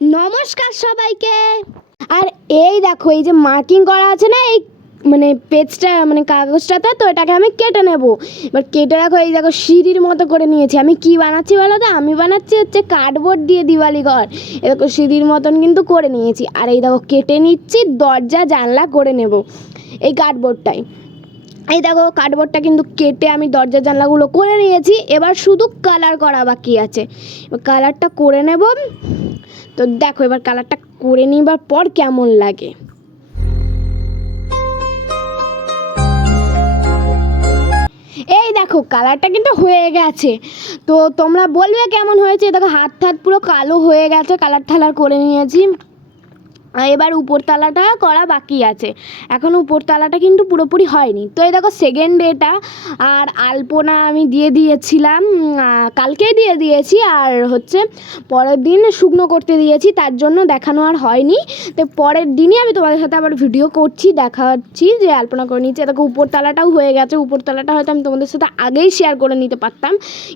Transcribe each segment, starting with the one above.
নমস্কার সবাইকে। আর এই দেখো, এই যে মার্কিং করা আছে না, এই মানে পেজটা মানে কাগজটাতে, তো এটাকে আমি কেটে নেব। এবার কেটে রাখো এই দেখো, সিঁড়ির মতো করে নিয়েছি। আমি কি বানাচ্ছি বলো তো? আমি বানাচ্ছি হচ্ছে কার্ডবোর্ড দিয়ে দিওয়ালি ঘর। এ দেখো, সিঁড়ির মতন কিন্তু করে নিয়েছি। আর এই দেখো, কেটে নিচ্ছি, দরজা জানলা করে নেব। এই কার্ডবোর্ডটাই এই দেখো কার্ডবোর্ডটা কিন্তু কেটে আমি দরজা জানলাগুলো করে নিয়েছি। এবার শুধু কালার করা বাকি আছে। কালারটা করে নেব। তো দেখো, এবার কালারটা করে নিবার পর কেমন লাগে। এই দেখো কালারটা কিন্তু হয়ে গেছে। তো তোমরা বলবে কেমন হয়েছে? দেখো হাত হাত পুরো কালো হয়ে গেছে। কালার ঠালার করে নিয়েছি। এবার উপরতলাটা করা বাকি আছে। এখন উপরতলাটা কিন্তু পুরোপুরি হয়নি। তো এই দেখো সেকেন্ড ডেটা আর আলপনা আমি দিয়ে দিয়েছিলাম কালকেই দিয়ে দিয়েছি, আর হচ্ছে পরের দিন শুকনো করতে দিয়েছি, তার জন্য দেখানো আর হয়নি। তো পরের দিনই আমি তোমাদের সাথে আবার ভিডিও করছি, দেখাচ্ছি যে আলপনা করে নিচ্ছি দেখো উপরতলাটাও হয়ে গেছে, উপরতলাটা হয়তো আমি তোমাদের সাথে আগেই শেয়ার করে নিতে পারতাম।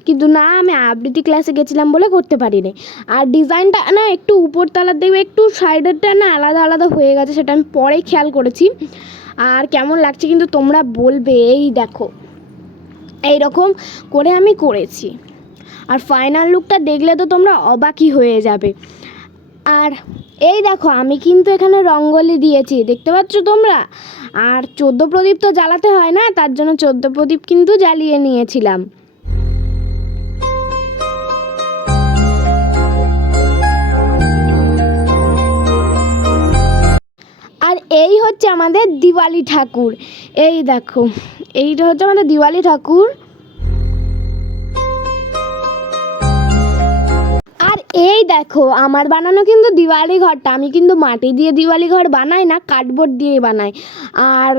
কিন্তু না, আমি আবৃত্তি ক্লাসে গেছিলাম বলে করতে পারিনি। আর ডিজাইনটা না, একটু উপরতলার দেখবে একটু সাইডেরটা না আলাদা আলাদা হয়ে গেছে, সেটা আমি পরে খেয়াল করেছি। আর কেমন লাগছে কিন্তু তোমরা বলবে, এই দেখো। এই রকম করে আমি করেছি। আর ফাইনাল লুকটা দেখলে তো তোমরা অবাকই হয়ে যাবে। আর এই দেখো, আমি কিন্তু এখানে রঙ্গলি দিয়েছি, দেখতে পাচ্ছ তোমরা? আর চোদ্দ প্রদীপ তো জ্বালাতে হয় না, তার জন্য চোদ্দ প্রদীপ কিন্তু জ্বালিয়ে নিয়েছিলাম। হচ্ছে আমাদের দিওয়ালি ঠাকুর। এই দেখো এইটা হচ্ছে আমাদের দিওয়ালি ঠাকুর। দেখো, আমার বানানো কিন্তু দিওয়ালি ঘরটা। আমি কিন্তু মাটি দিয়ে দিওয়ালি ঘর বানাই না, কার্ডবোর্ড দিয়ে বানাই। আর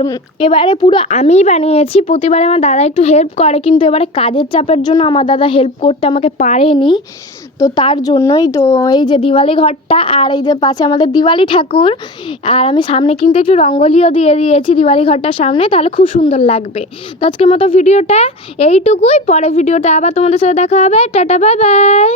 এবারে পুরো আমিই বানিয়েছি, প্রতিবারে আমার দাদা একটু হেল্প করে, কিন্তু এবারে কাজের চাপের জন্য আমার দাদা হেল্প করতে আমাকে পারেনি। তো তার জন্যই তো এই যে দিওয়ালি ঘরটা আর এই যে পাশে আমাদের দিওয়ালি ঠাকুর। আর আমি সামনে কিন্তু একটু রঙ্গোলিও দিয়ে দিয়েছি দিওয়ালি ঘরটার সামনে, তাহলে খুব সুন্দর লাগবে। তো আজকের মতো ভিডিওটা এইটুকুই পরে ভিডিওটা আবার তোমাদের সাথে দেখা হবে। Tata bye bye